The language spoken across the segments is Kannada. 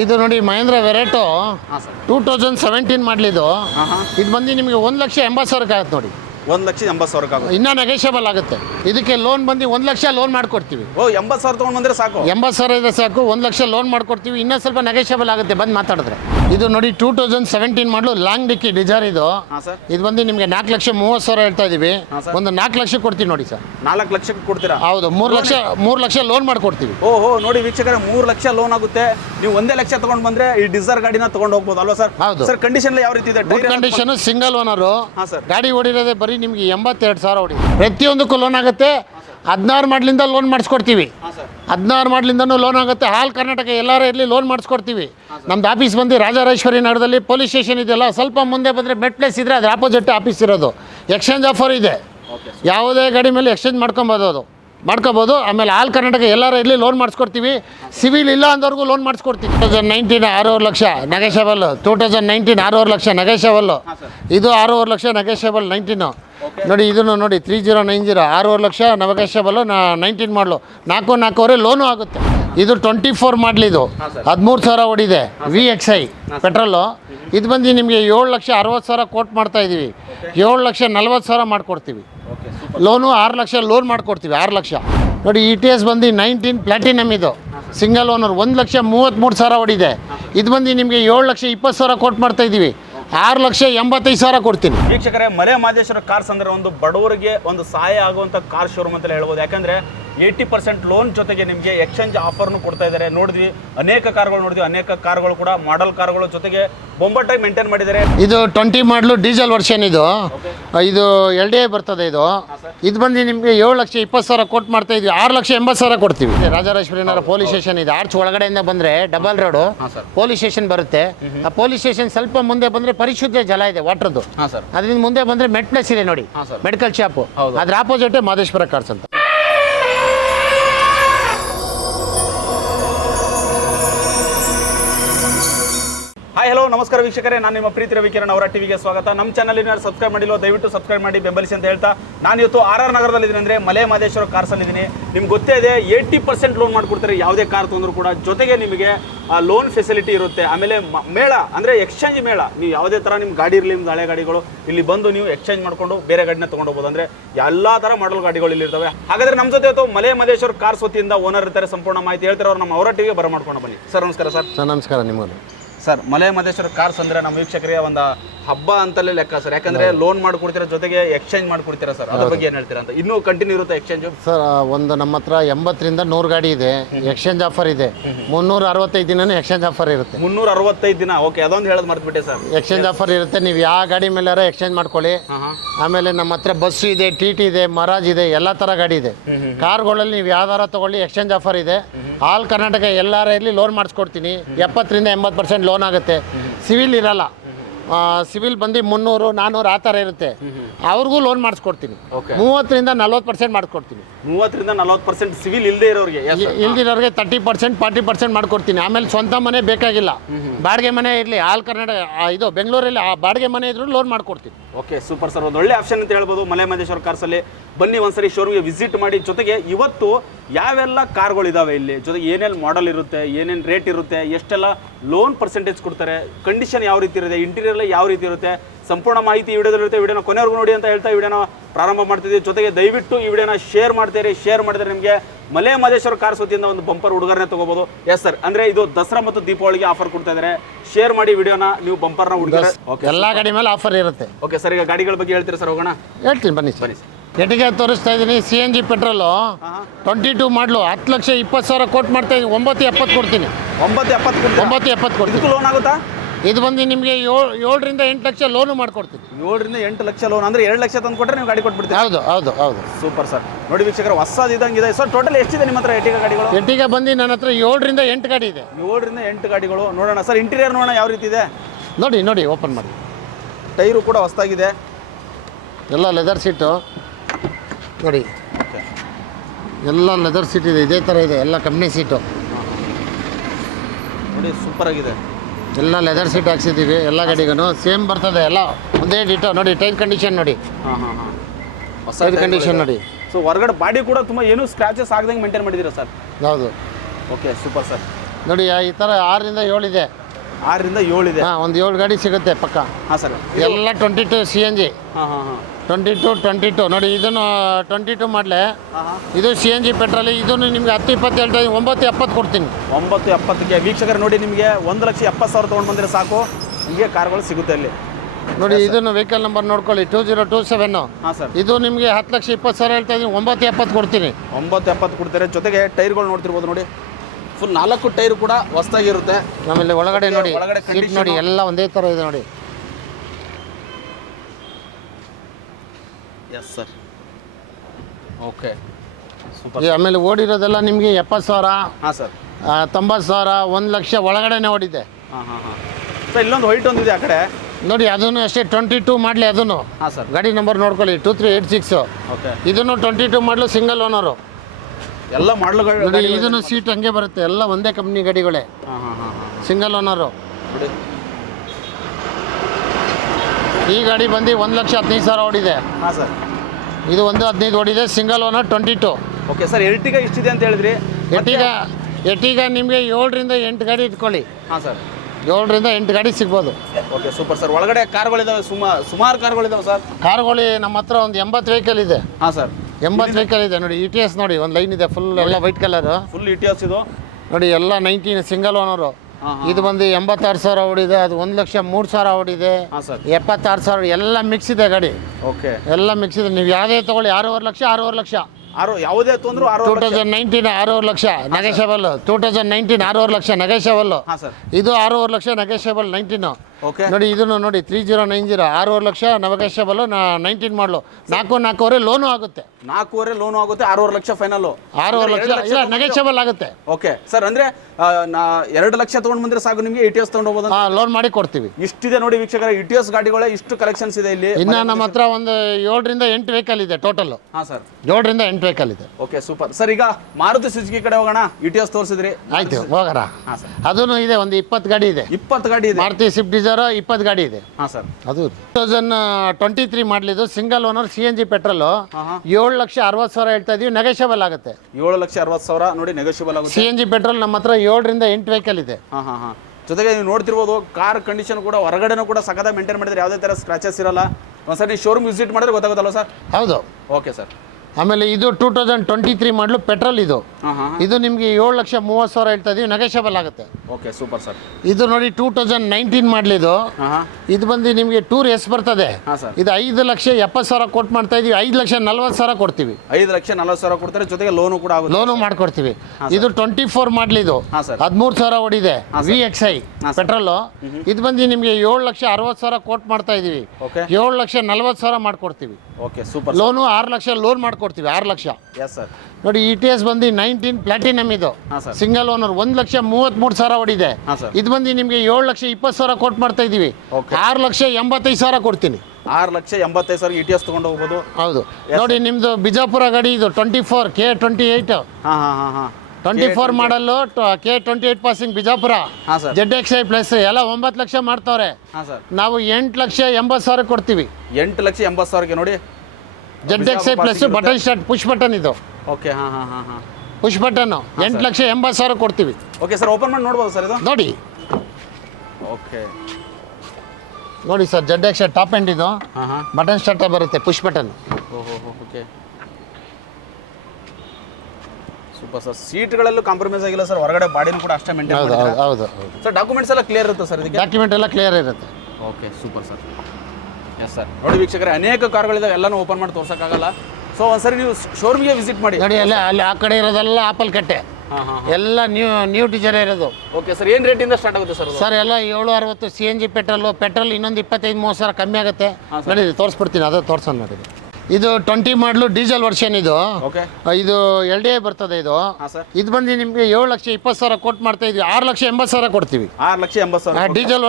ಇದು ನೋಡಿ Mahindra Verito two thousand seventeen ಮಾಡಲಿದ್ದು ಇದು. ಬಂದು ನಿಮಗೆ ಒಂದು ಲಕ್ಷ ಎಂಬತ್ತು ಸಾವಿರಕ್ಕೆ ಆಗುತ್ತೆ ನೋಡಿ. ಒಂದು ಲಕ್ಷ ಎಂಬತ್ತು ಸಾವಿರಕ್ಕೆ ಇನ್ನೂ ನೆಗೋಷಿಯಬಲ್ ಆಗುತ್ತೆ. ಇದಕ್ಕೆ ಲೋನ್ ಬಂದು ಒಂದು ಲಕ್ಷ ಲೋನ್ ಮಾಡ್ಕೊಡ್ತೀವಿ. ಓ ಎಂಬತ್ತು ಸಾವಿರ ತೊಗೊಂಡು ಬಂದರೆ ಸಾಕು. ಎಂಬತ್ತು ಸಾವಿರ ಇದೆ ಸಾಕು ಒಂದು ಲಕ್ಷ ಲೋನ್ ಮಾಡ್ಕೊಡ್ತೀವಿ ಇನ್ನೂ ಸ್ವಲ್ಪ ನೆಗೋಷಿಯಬಲ್ ಆಗುತ್ತೆ ಬಂದು ಮಾತಾಡಿದ್ರೆ. ಇದು ನೋಡಿ ಟೂ ತೌಸಂಡ್ ಸೆವೆಂಟೀನ್ ಮಾಡಲು ಲಾಂಗ್ ಡಿಕ್ಕಿ ಡಿಸೈರ್ ಇದು. ಇದು ಬಂದು ನಿಮಗೆ ನಾಲ್ಕು ಲಕ್ಷ ಮೂವತ್ತು ಸಾವಿರ ಹೇಳ್ತಾ ಇದೀವಿ. ಒಂದು ನಾಲ್ಕು ಲಕ್ಷ ಕೊಡ್ತೀವಿ ನೋಡಿ ಸರ್ ನಾಲ್ಕು ಲಕ್ಷಕ್ಕೆ ಕೊಡ್ತೀರಾ? ಹೌದು ಮೂರು ಲಕ್ಷ ಮೂರು ಲಕ್ಷ ಲೋನ್ ಮಾಡಿಕೊಡ್ತೀವಿ. ಓಹೋ ನೋಡಿ ವೀಕ್ಷಕರ ಮೂರು ಲಕ್ಷ ಲೋನ್ ಆಗುತ್ತೆ. ನೀವು ಒಂದೇ ಲಕ್ಷ ತಗೊಂಡು ಬಂದ್ರೆ ಈ ಡಿಸರ್ ಗಾಡಿನ ತಗೊಂಡು ಹೋಗ್ಬೋದು ಅಲ್ವಾ ಸರ್ ಹೌದು. ಸರ್ ಕಂಡೀಷನ್ ಯಾವ ರೀತಿ ಇದೆ? ಕಂಡೀಷನ್ ಸಿಂಗಲ್ ಓನರು ಗಾಡಿ ಓಡಿರೋದೇ ಬರೀ ನಿಮಗೆ ಎಂಬತ್ತೆರಡು ಸಾವಿರ ಹೊಡಿ ಪ್ರತಿಯೊಂದಕ್ಕೂ ಲೋನ್ ಆಗುತ್ತೆ. ಹದಿನಾರು ಮಾಡ್ಲಿಂದ ಲೋನ್ ಮಾಡಿಸ್ಕೊಡ್ತೀವಿ. ಹದಿನಾರು ಮಾಡ್ಲಿಂದನೂ ಲೋನ್ ಆಗುತ್ತೆ. ಹಾಲ್ ಕರ್ನಾಟಕ ಎಲ್ಲರೂ ಇರಲಿ ಲೋನ್ ಮಾಡಿಸ್ಕೊಡ್ತೀವಿ. ನಮ್ದು ಆಫೀಸ್ ಬಂದು ರಾಜರಾಜೇಶ್ವರಿ ನಗರದಲ್ಲಿ ಪೊಲೀಸ್ ಸ್ಟೇಷನ್ ಇದೆಯಲ್ಲ ಸ್ವಲ್ಪ ಮುಂದೆ ಬಂದರೆ ಬೆಡ್ ಪ್ಲೇಸ್ ಇದ್ರೆ ಅದ್ರ ಆಪೋಸಿಟ್ ಆಫೀಸ್ ಇರೋದು. ಎಕ್ಸ್ಚೇಂಜ್ ಆಫರ್ ಇದೆ. ಯಾವುದೇ ಗಾಡಿ ಮೇಲೆ ಎಕ್ಸ್ಚೇಂಜ್ ಮಾಡ್ಕೊಬೋದು ಅದು. ಮಾಡ್ಕೋಬೋದು. ಆಮೇಲೆ ಆಲ್ ಕರ್ನಾಟಕ ಎಲ್ಲರೂ ಇರಲಿ ಲೋನ್ ಮಾಡಿಸ್ಕೊಡ್ತೀವಿ. ಸಿವಿಲ್ ಇಲ್ಲ ಅಂದವ್ರಿಗೂ ಲೋನ್ ಮಾಡಿಸ್ಕೊಡ್ತೀವಿ. ಟೂ ತೌಸಂಡ್ ನೈನ್ಟೀನ್ ಆರೂವರೆ lakh negotiable two thousand nineteen ಆರೂವರೆ ಲಕ್ಷ ನಗೇಶಬಲ್ ಇದು ಆರೂವರೆ ಲಕ್ಷ ನಗೇಶಬಲ್ ನೈನ್ಟೀನು ನೋಡಿ ಇದನ್ನು ನೋಡಿ ತ್ರೀ ಜೀರೋ ನೈನ್ ಜೀರೋ ಆರೂವರೆ ಲಕ್ಷ ನವಕೇಶಬಲ್ಲು ನಾ ನೈನ್ಟೀನ್ ಮಾಡಲು. ನಾಲ್ಕು ನಾಲ್ಕೂವರೆ ಲೋನು ಆಗುತ್ತೆ. ಇದು ಟ್ವೆಂಟಿ ಫೋರ್ ಮಾಡಲಿದು ಇದು ಹದಿಮೂರು ಸಾವಿರ ಓಡಿದೆ. ವಿ ಎಕ್ಸ್ ಐ ಪೆಟ್ರೋಲು ಇದು ಬಂದು ನಿಮಗೆ ಏಳು ಲಕ್ಷ ಅರವತ್ತು ಸಾವಿರ ಕೋಟ್ ಮಾಡ್ತಾ ಇದ್ದೀವಿ ಏಳು ಲಕ್ಷ ನಲ್ವತ್ತು ಸಾವಿರ ಮಾಡಿಕೊಡ್ತೀವಿ. ಲೋನು ಆರು ಲಕ್ಷ, ಲೋನ್ ಮಾಡಿಕೊಡ್ತೀವಿ, ಆರು ಲಕ್ಷ. ನೋಡಿ ಇ ಟಿ ಎಸ್ ಬಂದು ನೈನ್ಟೀನ್ ಪ್ಲಾಟಿನಮ್ ಇದು. ಸಿಂಗಲ್ ಓನರ್ ಒಂದು ಲಕ್ಷ ಮೂವತ್ತ್ಮೂರು ಸಾವಿರ ಹೊಡಿದೆ. ಇದು ಬಂದು ನಿಮಗೆ ಏಳು ಲಕ್ಷ ಇಪ್ಪತ್ತು ಸಾವಿರ ಕೊಟ್ಟು ಮಾಡ್ತಾ ಇದ್ದೀವಿ ಆರು ಲಕ್ಷ ಎಂಬತ್ತೈದು ಸಾವಿರ ಕೊಡ್ತೀನಿ. ವೀಕ್ಷಕರೇ ಮಲೆ ಮಾದೇಶ್ವರ ಕಾರ್ಸ್ ಅಂದ್ರೆ ಒಂದು ಬಡವರಿಗೆ ಒಂದು ಸಹಾಯ ಆಗುವಂತ ಕಾರ್ ಶೋರೂಮ್ ಅಂತ ಹೇಳ್ಬೋದು. ಯಾಕಂದ್ರೆ ಏಯ್ಟಿ ಪರ್ಸೆಂಟ್ ಲೋನ್ ಜೊತೆಗೆ ನಿಮಗೆ ಎಕ್ಸ್ಚೇಂಜ್ ಆಫರ್ನು ಕೊಡ್ತಾ ಇದ್ದಾರೆ. ನೋಡಿದ್ವಿ ಅನೇಕ ಕಾರ್ಗಳು ನೋಡಿದ್ವಿ. ಅನೇಕ ಕಾರ್ಗಳು ಕೂಡ ಮಾಡೆಲ್ ಕಾರ್ಗಳು ಜೊತೆಗೆ ಬೊಂಬಟ್ಟಾಗಿ ಮೇಂಟೈನ್ ಮಾಡಿದ್ದಾರೆ. ಇದು ಟ್ವೆಂಟಿ ಮಾಡಲು ಡೀಸೆಲ್ ವರ್ಷನ್ ಇದು. ಇದು ಎಲ್ ಡಿ ಐ ಬರ್ತದೆ ಇದು. ಇದು ಬಂದು ನಿಮಗೆ ಏಳು ಲಕ್ಷ ಇಪ್ಪತ್ತು ಸಾವಿರ ಕೊಟ್ಟು ಮಾಡ್ತಾ ಇದ್ವಿ. ಆರು ಲಕ್ಷ ಎಂಬತ್ತು ಸಾವಿರ ಕೊಡ್ತೀವಿ. ರಾಜರಾಜೇಶ್ವರಿ ನಗರ ಪೊಲೀಸ್ ಸ್ಟೇಷನ್ ಇದೆ. ಆರ್ಚ್ ಒಳಗಡೆಯಿಂದ ಬಂದರೆ ಡಬಲ್ ರೋಡು ಪೊಲೀಸ್ ಸ್ಟೇಷನ್ ಬರುತ್ತೆ. ಆ ಪೊಲೀಸ್ ಸ್ಟೇಷನ್ ಸ್ವಲ್ಪ ಮುಂದೆ ಬಂದರೆ ಪರಿಶುದ್ಧ ಜಲ ಇದೆ ವಾಟರ್ದು ಅದರಿಂದ ಮುಂದೆ ಬಂದ್ರೆ ಮೆಡ್ ಪ್ಲೇಸ್ ಇದೆ ನೋಡಿ ಮೆಡಿಕಲ್ ಶಾಪ್. ಅದ್ರ ಆಪೋಸಿಟ್ ಮಾದೇಶ್ವರ ಕಾರ್ಸ್ ಅಂತ. ಹಾಯ್ ಹಲೋ ನಮಸ್ಕಾರ ವೀಕ್ಷಕರೇ. ನಾನು ನಿಮ್ಮ ಪ್ರೀತಿ ರವಿಕಿರಣ್ ಅವರ ಟಿವಿಗೆ ಸ್ವಾಗತ. ನಮ್ಮ ಚಾನಲ್ ಯಾರು ಸಬ್ಸ್ಕ್ರೈಬ್ ಮಾಡಿಲ್ಲ ದಯವಿಟ್ಟು ಸಬ್ಸ್ಕ್ರೈಬ್ ಮಾಡಿ, ಬೆಂಬಲಿಸಿ ಅಂತ ಹೇಳ್ತಾ. ನಾನು ಇವತ್ತು ಆರ್ ಆರ್ ನಗರದಲ್ಲಿ ಇದ್ದೀನಿ ಅಂದರೆ ಮಲೆ ಮಹದೇಶ್ವರ ಕಾರ್ಸಲ್ಲಿ ಇದ್ದೀನಿ ನಿಮ್ಗೆ ಗೊತ್ತೇ ಇದೆ ಏಯ್ಟಿ ಪರ್ಸೆಂಟ್ ಲೋನ್ ಮಾಡಿಕೊಡ್ತಾರೆ. ಯಾವುದೇ ಕಾರ್ ತೊಂದರೂ ಕೂಡ ಜೊತೆಗೆ ನಿಮಗೆ ಲೋನ್ ಫೆಸಿಲಿಟಿ ಇರುತ್ತೆ. ಆಮೇಲೆ ಮೇಳ, ಅಂದರೆ ಎಕ್ಸ್ಚೇಂಜ್ ಮೇಳ. ನೀವು ಯಾವುದೇ ಥರ ನಿಮ್ಮ ಗಾಡಿ ಇರಲಿ ನಿಮ್ಮ ಹಳೆ ಗಾಡಿಗಳು, ಇಲ್ಲಿ ಬಂದು ನೀವು ಎಕ್ಸ್ಚೇಂಜ್ ಮಾಡ್ಕೊಂಡು ಬೇರೆ ಗಾಡಿನ ತೊಗೊಂಡೋಗ್ಬೋದು. ಅಂದರೆ ಎಲ್ಲ ಥರ ಮಾಡಲ್ ಗಾಡಿಗಳು ಇಲ್ಲಿ ಹಾಗಾದರೆ ಹಾಗಾದ್ರೆ ನಮ್ಮ ಜೊತೆ ಇವತ್ತು ಮಲೆ ಮಹದೇಶ್ವರ ಕಾರ್ಸ್ ವತಿಯಿಂದ ಓನರ್ ಇರ್ತಾರೆ. ಸಂಪೂರ್ಣ ಮಾಹಿತಿ ಹೇಳ್ತಾರೆ ಅವ್ರು ನಮ್ಮ ಅವರ ಟಿವಿಗೆ ಬರ ಮಾಡ್ಕೊಂಡು ಬನ್ನಿ. ಸರ್, ನಮಸ್ಕಾರ ಸರ್. ಸರ್, ನಮಸ್ಕಾರ ನಿಮ್ಮದು ಸರ್ ಮಲೆ ಮಹದೇಶ್ವರ ಕಾರ್ಸ್ ಅಂದ್ರೆ ನಮ್ಮ ವೀಕ್ಷಕರಿಗೆ ಒಂದು ಹಬ್ಬ ಅಂತಲೇ ಲೆಕ್ಕ ಸರ್. ಯಾಕಂದ್ರೆ ಲೋನ್ ಮಾಡ್ಕೊಡ್ತೀರಾ ಜೊತೆಗೆ ಎಕ್ಸ್ಚೇಂಜ್ ಮಾಡ್ಕೊಡ್ತೀರಾ ಸರ್? ಅದ್ರ ಬಗ್ಗೆ ಏನ್ ಹೇಳ್ತೀರಾ ಅಂತ. ಇನ್ನೂ ಕಂಟಿನ್ಯೂ ಇರುತ್ತೆ ಎಕ್ಸ್ಚೇಂಜ್ ಸರ್ ಒಂದು ನಮ್ಮ ಹತ್ರ ಎಂಬತ್ತರಿಂದ ನೂರು ಗಾಡಿ ಇದೆ. ಎಕ್ಸ್ಚೇಂಜ್ ಆಫರ್ ಇದೆ. ಮುನ್ನೂರ ಅರವತ್ತೈದು ದಿನನೂ ಎಕ್ಸ್ಚೇಂಜ್ ಆಫರ್ ಇರುತ್ತೆ. ಮುನ್ನೂರ ಅರವತ್ತೈದು ದಿನ ಓಕೆ ಅದೊಂದು ಹೇಳೋದು ಮರ್ತ್ಬಿಟ್ಟೆ ಸರ್. ಎಕ್ಸ್ಚೇಂಜ್ ಆಫರ್ ಇರುತ್ತೆ. ನೀವು ಯಾವ ಗಾಡಿ ಮೇಲಾರ ಎಕ್ಸ್ಚೇಂಜ್ ಮಾಡ್ಕೊಳ್ಳಿ. ಆಮೇಲೆ ನಮ್ಮ ಹತ್ರ ಬಸ್ ಇದೆ ಟಿ ಟಿ ಇದೆ ಮರಾಜ್ ಇದೆ ಎಲ್ಲ ತರ ಗಾಡಿ ಇದೆ. ಕಾರ್ಗಳಲ್ಲಿ ನೀವು ಯಾವ್ದಾರ ತಗೊಳ್ಳಿ ಎಕ್ಸ್ಚೇಂಜ್ ಆಫರ್ ಇದೆ. ಆಲ್ ಕರ್ನಾಟಕ ಎಲ್ಲಾರ ಇಲ್ಲಿ ಲೋನ್ ಮಾಡಿಸ್ಕೊಡ್ತೀನಿ. ಎಪ್ಪತ್ತರಿಂದ ಎಂಬತ್ತು ಪರ್ಸೆಂಟ್ ಲೋನ್ ಆಗುತ್ತೆ. ಸಿವಿಲ್ ಇರಲ್ಲ. ಸಿವಿಲ್ ಬಂದು ಮುನ್ನೂರು ನಾನ್ನೂರು ಆ ಥರ ಇರುತ್ತೆ. ಅವ್ರಿಗೂ ಲೋನ್ ಮಾಡಿಸ್ಕೊಡ್ತೀನಿ. ಮೂವತ್ತರಿಂದ ನಲ್ವತ್ತು ಪರ್ಸೆಂಟ್ ಮಾಡಿಸ್ಕೊಡ್ತೀನಿ. ಮೂವತ್ತರಿಂದ ನಲ್ವತ್ತು ಪರ್ಸೆಂಟ್ ಸಿವಿಲ್ ಇಲ್ಲದೆ ಇರೋರಿಗೆ. ಇಲ್ದಿರೋರಿಗೆ ತರ್ಟಿ ಪರ್ಸೆಂಟ್ ಫಾರ್ಟಿ ಪರ್ಸೆಂಟ್ ಮಾಡ್ಕೊಡ್ತೀನಿ. ಆಮೇಲೆ ಸ್ವಂತ ಮನೆ ಬೇಕಾಗಿಲ್ಲ. ಬಾಡಿಗೆ ಮನೆ ಇರಲಿ ಆಲ್ ಕರ್ನಾಟಕ ಇದು ಬೆಂಗಳೂರಲ್ಲಿ ಆ ಬಾಡಿಗೆ ಮನೆ ಇದ್ರೂ ಲೋನ್ ಮಾಡ್ಕೊಡ್ತೀನಿ. ಓಕೆ, ಸೂಪರ್ ಸರ್, ಒಂದು ಒಳ್ಳೆ ಆಪ್ಷನ್ ಅಂತ ಹೇಳ್ಬೋದು. ಮಲೆ ಮಹದೇಶ್ವರ ಕಾರ್ಸ್ ಅಲ್ಲಿ. ಬನ್ನಿ ಒಂದ್ಸರಿ ಶೋರೂಮ್ಗೆ ವಿಸಿಟ್ ಮಾಡಿ. ಜೊತೆಗೆ ಇವತ್ತು ಯಾವೆಲ್ಲ ಕಾರ್ಗಳು ಇದಾವೆ ಇಲ್ಲಿ? ಜೊತೆಗೆ ಏನೇನು ಮಾಡೆಲ್ ಇರುತ್ತೆ, ಏನೇನು ರೇಟ್ ಇರುತ್ತೆ, ಎಷ್ಟೆಲ್ಲ ಲೋನ್ ಪರ್ಸೆಂಟೇಜ್ ಕೊಡ್ತಾರೆ ಕಂಡೀಷನ್ ಯಾವ ರೀತಿ ಇರುತ್ತೆ ಇಂಟೀರಿಯರ್ ಯಾವ ರೀತಿ ಇರುತ್ತೆ ಸಂಪೂರ್ಣ ಮಾಹಿತಿ ಈ ವಿಡಿಯೋದಲ್ಲಿ ಇರುತ್ತೆ. ವಿಡಿಯೋನ ಕೊನೆವರೆಗೂ ನೋಡಿ ಅಂತ ಹೇಳ್ತಾ ವಿಡಿಯೋನ ಪ್ರಾರಂಭ ಮಾಡ್ತಿದ್ದೀವಿ ಜೊತೆಗೆ ದಯವಿಟ್ಟು ಈ ವಿಡಿಯೋನ ಶೇರ್ ಮಾಡ್ತೀರಿ ಶೇರ್ ಮಾಡಿದ್ರೆ ನಿಮಗೆ ಮಲೆ ಮಹದೇಶ್ವರ ಕಾರ್ ವತಿಯಿಂದ ಒಂದು ಬಂಪರ್ ಉಡುಗೊರೆ ತಗೋಬಹುದು ಎಸ್ ಸರ್ ಅಂದ್ರೆ ಇದು ದಸರಾ ಮತ್ತು ದೀಪಾವಳಿಗೆ ಆಫರ್ ಕೊಡ್ತಾ ಇದ್ದಾರೆ ಶೇರ್ ಮಾಡಿ ವಿಡಿಯೋನ ನೀವು ಬಂಪರ್ನ ಉಡುಗೊರೆ ಓಕೆ ಎಲ್ಲ ಗಾಡಿ ಮೇಲೆ ಆಫರ್ ಇರುತ್ತೆ. ಓಕೆ ಸರ್ ಈಗ ಗಾಡಿಗಳ ಬಗ್ಗೆ ಹೇಳ್ತೀರಾ ಸರ್ ಹೋಗೋಣ. ಹೇಳ್ತೀನಿ ಬನ್ನಿ ಸರ್ ಬನ್ನಿ ಎಟಿಗೆ ತೋರಿಸ್ತಾ ಇದ್ದೀನಿ. C N G petrol twenty two model ಹತ್ತು ಲಕ್ಷ ಇಪ್ಪತ್ತು ಸಾವಿರ ಕೋಟ್ ಮಾಡ್ತಾ ಇದ್ದೀನಿ. ಒಂಬತ್ತು ಎಪ್ಪತ್ತು ಕೊಡ್ತೀನಿ. ಒಂಬತ್ತು ಎಪ್ಪತ್ತು ಒಂಬತ್ತು ಎಪ್ಪತ್ತು ಕೊಡ್ತೀನಿ. ಲೋನ್ ಆಗುತ್ತಾ? ಇದು ಬಂದು ನಿಮಗೆ ಏಳು ಏಳರಿಂದ ಎಂಟು ಲಕ್ಷ ಲೋನು ಮಾಡ್ಕೊಡ್ತೀವಿ ಏಳರಿಂದ ಎಂಟು ಲಕ್ಷ ಲೋನ್ ಅಂದ್ರೆ ಎರಡು ಲಕ್ಷ ತಂದು ಕೊಟ್ಟರೆ ನೀವು ಗಾಡಿ ಕೊಟ್ಬಿಡ್ತೀವಿ ಹೌದು ಹೌದು ಹೌದು. Super sir. ನೋಡಿ ವೀಕ್ಷಕರ ಹೊಸದು ಇದೆ ಸರ್ ಟೋಟಲ್ ಎಷ್ಟಿದೆ ನಿಮ್ಮ ಹತ್ರ ಎಟಿಗ ಗಾಡಿಗಳು? ಎಟಿಗೆ ಬಂದು ನನ್ನ ಹತ್ರ ಏಳರಿಂದ ಎಂಟು ಗಾಡಿ ಇದೆ. ಏಳರಿಂದ ಎಂಟು ಗಾಡಿಗಳು. ನೋಡೋಣ ಸರ್ ಇಂಟೀರಿಯರ್ ನೋಡೋಣ ಯಾವ ರೀತಿ ಇದೆ? ನೋಡಿ ನೋಡಿ ಓಪನ್ ಮಾಡಿ. ಟೈರು ಕೂಡ ಹೊಸದಾಗಿದೆ. ಎಲ್ಲ ಲೆದರ್ ಸೀಟು ನೋಡಿ. ಎಲ್ಲ ಲೆದರ್ ಸೀಟ್ ಇದೆ. ಇದೇ ಥರ ಇದೆ. ಎಲ್ಲ ಕಂಪ್ನಿ ಸೀಟು ನೋಡಿ ಸೂಪರ್ ಆಗಿದೆ. ಎಲ್ಲ ಲೆದರ್ ಸೀಟ್ ಹಾಕ್ಸಿದ್ದೀವಿ ಎಲ್ಲ ಗಾಡಿಗೂ ಸೇಮ್ ಬರ್ತದೆ ಎಲ್ಲ ಒಂದೇ ಡಿಟೋ ನೋಡಿ ಟೈಮ್ ಕಂಡೀಷನ್ ನೋಡಿ. ಹಾಂ ಹಾಂ ಹಾಂ. ಹೊಸ ಟೈರ್ ಕಂಡೀಷನ್ ನೋಡಿ. ಸೊ ಹೊರಗಡೆ ಬಾಡಿ ಕೂಡ ತುಂಬ ಏನೂ ಸ್ಕ್ರಾಚಸ್ ಆಗದಂಗೆ ಮೇಂಟೈನ್ ಮಾಡಿದ್ದೀರಾ ಸರ್ ಹೌದು. ಓಕೆ ಸೂಪರ್ ಸರ್ ನೋಡಿ ಈ ಥರ ಆರರಿಂದ ಏಳಿದೆ ಆರರಿಂದ ಇದೆ. ಹಾಂ ಒಂದು ಏಳು ಗಾಡಿ ಸಿಗುತ್ತೆ ಪಕ್ಕ. ಹಾಂ ಸರ್ ಎಲ್ಲ twenty two C N G ಹಾಂ ಹಾಂ ಹಾಂ. Twenty two twenty two. ನೋಡಿ ಇದನ್ನು ಟ್ವೆಂಟಿ ಟು ಮಾಡಲೆ. ಇದು ಸಿ ಎನ್ ಜಿ ಪೆಟ್ರೋಲ್ ಇದನ್ನು ನಿಮಗೆ ಹತ್ತು ಇಪ್ಪತ್ತು ಹೇಳ್ತಾ ಒಂಬತ್ತು ಎಪ್ಪತ್ತು ಕೊಡ್ತೀನಿ. ಒಂಬತ್ತು ಎಪ್ಪತ್ತಕ್ಕೆ ವೀಕ್ಷಕರು ನೋಡಿ ನಿಮಗೆ ಒಂದು ಲಕ್ಷ ಎಪ್ಪತ್ತು ಸಾವಿರ ತೊಗೊಂಡು ಬಂದರೆ ಸಾಕು. ನಿಮಗೆ ಕಾರ್ಗಳು ಸಿಗುತ್ತೆ ಅಲ್ಲಿ. ನೋಡಿ ಇದನ್ನು ವೆಹಿಕಲ್ ನಂಬರ್ ನೋಡ್ಕೊಳ್ಳಿ. ಟೂ ಜೀರೋ ಟೂ ಸೆವೆನ್ ಹಾಂ ಸರ್ ಇದು ನಿಮಗೆ ಹತ್ತು ಲಕ್ಷ ಇಪ್ಪತ್ತು ಸಾವಿರ ಹೇಳ್ತಾ ಇದ್ದೀನಿ. ಒಂಬತ್ತು ಎಪ್ಪತ್ತು ಕೊಡ್ತೀನಿ. ಒಂಬತ್ತು ಎಪ್ಪತ್ತು ಕೊಡ್ತಾರೆ. ಜೊತೆಗೆ ಟೈರ್ಗಳು ನೋಡ್ತಿರ್ಬೋದು ನೋಡಿ. ಫುಲ್ ನಾಲ್ಕು ಟೈರ್ ಕೂಡ ಹೊಸದಾಗಿರುತ್ತೆ. ಆಮೇಲೆ ಒಳಗಡೆ ನೋಡಿ ಒಳಗಡೆ ನೋಡಿ ಎಲ್ಲ ಒಂದೇ ಥರ ಇದೆ ನೋಡಿ. ಎಸ್ ಸರ್ ಓಕೆ ಸೂಪರ್ ಆಮೇಲೆ ಓಡಿರೋದೆಲ್ಲ ನಿಮಗೆ ಎಪ್ಪತ್ತು ಸಾವಿರ ಹಾಂ ಸರ್ ತೊಂಬತ್ತು ಸಾವಿರ ಒಂದು ಲಕ್ಷ ಒಳಗಡೆನೆ ಓಡಿದೆ. ಹಾಂ ಹಾಂ ಹಾಂ. ಸರ್ ಇಲ್ಲೊಂದು ವೈಟ್ ಒಂದಿದೆ ಆ ಕಡೆ. ನೋಡಿ ಅದನ್ನು ಅಷ್ಟೇ ಟ್ವೆಂಟಿ ಟೂ ಮಾಡಲಿ ಅದನ್ನು. ಹಾಂ ಸರ್ ಗಾಡಿ ನಂಬರ್ ನೋಡ್ಕೊಳ್ಳಿ two three eight six okay ಇದನ್ನು twenty two model single owner ಎಲ್ಲ ಮಾಡಲುಗಳು ನೋಡಿ ಇದನ್ನು ಸೀಟ್ ಹಂಗೆ ಬರುತ್ತೆ ಎಲ್ಲ ಒಂದೇ ಕಂಪ್ನಿ ಗಾಡಿಗಳೇ. ಹಾಂ ಹಾಂ ಹಾಂ ಹಾಂ. ಸಿಂಗಲ್ ಓನರು ನೋಡಿ. ಈ ಗಾಡಿ ಬಂದು ಒಂದು ಲಕ್ಷ ಹದಿನೈದು ಸಾವಿರ ಓಡಿದೆ. ಹಾಂ ಸರ್. ಇದು ಒಂದು ಹದಿನೈದು ಓಡಿದೆ single owner twenty two okay sir Ertiga ಇಷ್ಟಿದೆ ಅಂತ ಹೇಳಿದ್ರಿ? ಎಟೀಗ ಎಟೀಗ ನಿಮಗೆ ಏಳರಿಂದ ಎಂಟು ಗಾಡಿ ಇಟ್ಕೊಳ್ಳಿ. ಹಾಂ ಸರ್. ಏಳರಿಂದ ಎಂಟು ಗಾಡಿ ಸಿಗ್ಬೋದು. Okay super sir. ಒಳಗಡೆ ಕಾರ್ಗಳಿದಾವೆ ಸುಮಾರು ಸುಮಾರು ಕಾರ್ಗಳಿದಾವೆ ಸರ್. ಕಾರ್ಗಳು ನಮ್ಮ ಹತ್ರ ಒಂದು ಎಂಬತ್ತು ವೆಹಿಕಲ್ ಇದೆ. ಹಾಂ ಸರ್. ಎಂಬತ್ತು ವೆಹಿಕಲ್ ಇದೆ ನೋಡಿ ಇ ಟಿ ಎಸ್ ನೋಡಿ ಒಂದು ಲೈನ್ ಇದೆ ಫುಲ್ ಎಲ್ಲ ವೈಟ್ ಕಲರು ಫುಲ್ ಇಟಿಎಸ್ ಇದು. ನೋಡಿ ಎಲ್ಲ ನೈನ್ಟೀನ್ ಸಿಂಗಲ್ ಓನರು ಇದು ಬಂದು ಎಂಬತ್ತಾರು ಸಾವಿರ ಓಡಿದೆ ಅದು ಒಂದು ಲಕ್ಷ ಮೂರು ಸಾವಿರ ಓಡಿದೆ. ಎಪ್ಪತ್ತಾರು ಸಾವಿರ ಎಲ್ಲ ಮಿಕ್ಸ್ ಇದೆ ಗಾಡಿ. ಓಕೆ. ಎಲ್ಲ ಮಿಕ್ಸ್ ಇದೆ. ನೀವು ಯಾವುದೇ ತಗೊಳ್ಳಿ ಆರೂವರೆ ಲಕ್ಷ ಆರೂವರೆ ಲಕ್ಷ. ಆರು ಯಾವುದೇ ತೊಂದ್ರು ಟೂ ತೌಸಂಡ್ ನೈನ್ಟೀನ್ ಆರೂವರೆ lakh negotiable two thousand nineteen ಆರೂವರೆ ಲಕ್ಷ ನೆಗೆಷಬಲ್ ಹಾಂ ಇದು ಆರೂವರೆ ಲಕ್ಷ ನೆಗೆಷಬಲ್ ನೈನ್ಟೀನು. ಓಕೆ ನೋಡಿ ಇದನ್ನು ನೋಡಿ ತ್ರೀ ಜೀರೋ ನೈನ್ ಜೀರೋ ಆರೂವರೆ ಲಕ್ಷ ನೆಗೆಷಬಲ್ ನೈನ್ಟೀನ್ ಮಾಡಲು. ನಾಲ್ಕು ನಾಲ್ಕೂವರೆ ಲೋನು ಆಗುತ್ತೆ. ನಾಲ್ಕೂವರೆ ಲೋನು ಆಗುತ್ತೆ ಆರೂವರೆ ಲಕ್ಷ ಫೈನಲ್ ಆರೂವರೆ ಲಕ್ಷ ಇಲ್ಲ ನೆಗೆಷಬಲ್ ಆಗುತ್ತೆ. ಓಕೆ ಸರ್ ಅಂದ್ರೆ ನಾ ಎರಡು ಲಕ್ಷ ತಗೊಂಡ್ ಬಂದ್ರೆ ಸಾಕು ನಿಮಗೆ ಇ ಟಿ ಎಸ್ ತಗೊಂಡು ಹೋಗೋದು ಹಾಂ ಲೋನ್ ಮಾಡಿ ಕೊಡ್ತೀವಿ. ಇಷ್ಟಿದೆ ನೋಡಿ ವೀಕ್ಷಕರ ಇಟಿಎಸ್ ಗಾಡಿಗಳ ಇಷ್ಟು ಕಲೆಕ್ಷನ್ಸ್ ಇದೆ ಇಲ್ಲಿ. ಇನ್ನ ನಮ್ಮ ಹತ್ರ ಒಂದು ಏಳರಿಂದ ಎಂಟು ವೆಹಿಕಲ್ ಇದೆ ಟೋಟಲ್ ಹಾಂ ಸರ್ ಏಳರಿಂದ ಎಂಟು ವೆಹಿಕಲ್ ಇದೆ. ಓಕೆ ಸೂಪರ್ ಸರ್ ಈಗ ಮಾರುತಿ ಸುಜುಕಿ ಕಡೆ ಹೋಗೋಣ. ಇ ಟಿ ಎಸ್ ತೋರಿಸಿದ್ರಿ. ಆಯ್ತು ಹೋಗೋಣ. ಹಾಂ ಸರ್ ಅದೂ ಇದೆ ಒಂದು ಇಪ್ಪತ್ತು ಗಾಡಿ ಇದೆ. ಇಪ್ಪತ್ತು ಗಾಡಿ ಇದೆ. ಮಾರುತಿ ಸ್ವಿಫ್ಟ್ ಡಿಸೈರ್ ಇಪ್ಪತ್ತು ಗಾಡಿ ಇದೆ. ಹಾಂ ಸರ್. ಅದು ಟೂ ತೌಸಂಡ್ ಟ್ವೆಂಟಿ ತ್ರೀ ಮಾಡಲಿದ್ದು single owner C N G petrol ಏಳು ಲಕ್ಷ ಅರವತ್ತು ಸಾವಿರ ಹೇಳ್ತಾ ಇದೀವಿ ನೆಗೋಷಿಯಬಲ್ ಆಗುತ್ತೆ. ಏಳು ಲಕ್ಷ ಅರವತ್ತು ಸಾವಿರ ನೋಡಿ ನೆಗೋಷಿಯಬಲ್ ಆಗುತ್ತೆ. ಸಿ ಎನ್ ಜಿ ಪೆಟ್ರೋಲ್ ನಮ್ಮ ಹತ್ರ ಏಳರಿಂದ ಎಂಟು ವೆಹಿಕಲ್ ಇದೆ. ಹಾಂ ಹಾಂ ಹಾಂ. ಜೊತೆಗೆ ನೀವು ನೋಡ್ತಿರ್ಬೋದು ಕಾರ್ ಕಂಡೀಷನ್ ಕೂಡ ಹೊರಗಡೆನೂ ಕೂಡ ಸಕದ ಮೇಂಟೈನ್ ಮಾಡಿದ್ರೆ ಯಾವುದೇ ಥರ ಸ್ಕ್ರಾಚಸ್ ಇರಲ್ಲ. ಒಂದ್ಸರಿ ಶೋರೂಮ್ ವಿಸಿಟ್ ಮಾಡಿದ್ರೆ ಗೊತ್ತಾಗುತ್ತಲ್ಲ ಸರ್? ಹೌದು. ಓಕೆ ಸರ್ ಆಮೇಲೆ ಇದು two thousand twenty three model petrol ಇದು. ಇದು ನಿಮಗೆ ಏಳು ಲಕ್ಷ ಮೂವತ್ತು ಸಾವಿರ ಹೇಳ್ತಾ ಇದೀವಿ ನೆಗೋಷಿಯಬಲ್ ಆಗುತ್ತೆ. ಓಕೆ ಸೂಪರ್ ಸರ್ ಇದು ನೋಡಿ ಟೂ ತೌಸಂಡ್ ನೈನ್ಟೀನ್ ಮಾಡಲಿದು ಇದು. ಬಂದು ನಿಮಗೆ ಟೂರ್ ಎಸ್ ಬರ್ತದೆ? ಇದು ಐದು ಲಕ್ಷ ಎಪ್ಪತ್ತು ಸಾವಿರ ಕೊಟ್ಟು ಮಾಡ್ತಾ ಇದೀವಿ ಐದು ಲಕ್ಷ ನಲ್ವತ್ತು ಸಾವಿರ ಕೊಡ್ತೀವಿ. ಐದು ಲಕ್ಷ ನಲ್ವತ್ತು ಸಾವಿರ ಕೊಡ್ತಾರೆ ಜೊತೆಗೆ ಲೋನು ಕೂಡ ಆಗುತ್ತೆ. ಲೋನು ಮಾಡ್ಕೊಡ್ತೀವಿ. ಇದು ಟ್ವೆಂಟಿ ಫೋರ್ ಮಾಡಲಿದು ಹದಿಮೂರು ಸಾವಿರ ಹೊಡಿದೆ ವಿ ಎಕ್ಸ್ ಐ ಪೆಟ್ರೋಲು ಇದು ಬಂದು ನಿಮಗೆ ಏಳು ಲಕ್ಷ ಅರವತ್ತು ಸಾವಿರ ಕೋಟ್ ಮಾಡ್ತಾ ಇದೀವಿ. ಏಳು ಲಕ್ಷ ನಲ್ವತ್ತು ಸಾವಿರ ಮಾಡ್ಕೊಡ್ತೀವಿ. ಓಕೆ ಸೂಪರ್ ಲೋನು ಆರು ಲಕ್ಷ ಲೋನ್ ಮಾಡ್ಕೊಡ್ತೀವಿ ಆರು ಲಕ್ಷ. ಎಸ್ ಸರ್ ನೋಡಿ ಇ ಟಿ ಎಸ್ ಬಂದು ನೈನ್ಟೀನ್ ಪ್ಲಾಟಿನಮ್ ಇದು. ಹಾಂ ಸರ್ ಸಿಂಗಲ್ ಓನರ್ ಒಂದು ಲಕ್ಷ ಮೂವತ್ತ್ಮೂರು ಸಾವಿರ ಹೊಡಿದೆ. ಹಾಂ ಸರ್ ಇದು ಬಂದು ನಿಮಗೆ ಏಳು ಲಕ್ಷ ಇಪ್ಪತ್ತು ಸಾವಿರ ಕೋಟ್ ಮಾಡ್ತಾ ಇದೀವಿ. ಓಕೆ ಆರು ಲಕ್ಷ ಎಂಬತ್ತೈದು ಸಾವಿರ ಕೊಡ್ತೀನಿ. ಆರು ಲಕ್ಷ ಎಂಬತ್ತೈದು ಸಾವಿರ ಇ ಟಿ ಎಸ್ ತೊಗೊಂಡು ಹೋಗ್ಬೋದು. ಹೌದು. ನೋಡಿ ನಿಮ್ಮದು ಬಿಜಾಪುರ ಗಾಡಿ ಇದು twenty four K twenty eight ಹಾಂ ಹಾಂ ಹಾಂ ಹಾಂ. Twenty four model K twenty eight passing Bijapur Z X I plus ಎಲ್ಲ ಒಂಬತ್ತು ಲಕ್ಷ ಮಾಡ್ತಾವ್ರೆ. ನಾವು ಎಂಟು ಲಕ್ಷ ಎಂಬತ್ತು ಸಾವಿರ ಕೊಡ್ತೀವಿ. ಎಂಟು ಲಕ್ಷ ಎಂಬತ್ತು ಸಾವಿರಕ್ಕೆ ನೋಡಿ. Z X I plus button start push button ಇದು. ಓಕೆ ಹಾಂ ಹಾಂ ಹಾಂ ಹಾಂ. ಪುಷ್ ಬಟನ್ ಎಂಟು ಲಕ್ಷ ಎಂಬತ್ತು ಸಾವಿರ ಕೊಡ್ತೀವಿ. ಓಕೆ ಸರ್ ಓಪನ್ ಮಾಡಿ ನೋಡ್ಬೋದು ಸರ್ ಇದು? ನೋಡಿ. ಓಕೆ ನೋಡಿ sir Z X top end ಇದು. ಹಾಂ ಹಾಂ. ಬಟನ್ ಸ್ಟಾರ್ಟ್ ಬರುತ್ತೆ ಪುಷ್ ಬಟನ್ ಓಹೋ ಓಕೆ ಸೂಪರ್ ಸರ್ ಸೀಟ್ಗಳಲ್ಲೂ ಕಾಂಪ್ರಮೈಸ್ ಆಗಿಲ್ಲ ಸರ್ ಹೊರಗಡೆ ಬಾಡಿನೂ ಕೂಡ ಅಷ್ಟೇ ಮೇಂಟೈನ್ ಹೌದು ಹೌದು ಹೌದು ಸರ್ ಡಾಕ್ಯುಮೆಂಟ್ಸ್ ಎಲ್ಲ ಕ್ಲಿಯರ್ ಇರುತ್ತೆ ಸರ್ ಇದಕ್ಕೆ? ಡಾಕ್ಯುಮೆಂಟ್ ಎಲ್ಲ ಕ್ಲಿಯರ್ ಇರುತ್ತೆ. Okay super sir yes sir ನೋಡಿ ವೀಕ್ಷಕರೇ ಅನೇಕ ಕಾರ್ಗಳಿದಾವೆ ಎಲ್ಲನೂ ಓಪನ್ ಮಾಡಿ ತೋರ್ಸೋಕ್ಕಾಗಲ್ಲ. ಸೊ ಒಂದ್ಸರಿ ನೀವು ಶೋರೂಮ್ಗೆ ವಿಸಿಟ್ ಮಾಡಿ. ನೋಡಿ ಎಲ್ಲ ಅಲ್ಲಿ ಆ ಕಡೆ ಇರೋದೆಲ್ಲ ಆಪಲ್ ಕಟ್ಟೆ ಹಾಂ ಹಾಂ. ಎಲ್ಲ ನ್ಯೂ ನ್ಯೂ ಡಿಸೈನ್ ಇರೋದು. ಓಕೆ ಸರ್ ಏನು ರೇಟಿಂದ ಸ್ಟಾರ್ಟ್ ಆಗುತ್ತೆ ಸರ್ ಸರ್ ಎಲ್ಲ ಏಳು ಅರವತ್ತು C N G petrol petrol ಇನ್ನೊಂದು ಇಪ್ಪತ್ತೈದು ಮೂವತ್ತು ಸಾವಿರ ಕಮ್ಮಿ ಆಗುತ್ತೆ. ನೋಡಿ ತೋರಿಸ್ಬಿಡ್ತೀನಿ ಅದೇ ತೋರ್ಸೋಣ ನೋಡಿ. ಇದು ಟ್ವೆಂಟಿ ಮಾಡಲು ಡೀಸೆಲ್ ವರ್ಷನ್ ಇದು. ಇದು ಎಲ್ ಡಿ ಐ ಬರ್ತದೆ ಇದು. ಇದು ಬಂದು ನಿಮಗೆ ಏಳು ಲಕ್ಷ ಇಪ್ಪತ್ತು ಸಾವಿರ ಕೊಟ್ಟು ಮಾಡ್ತಾ ಇದ್ವಿ. ಆರು ಲಕ್ಷ ಎಂಬತ್ತು ಸಾವಿರ ಕೊಡ್ತೀವಿ. ಆರು ಲಕ್ಷ ಎಂಬತ್ತು ಸಾವಿರ diesel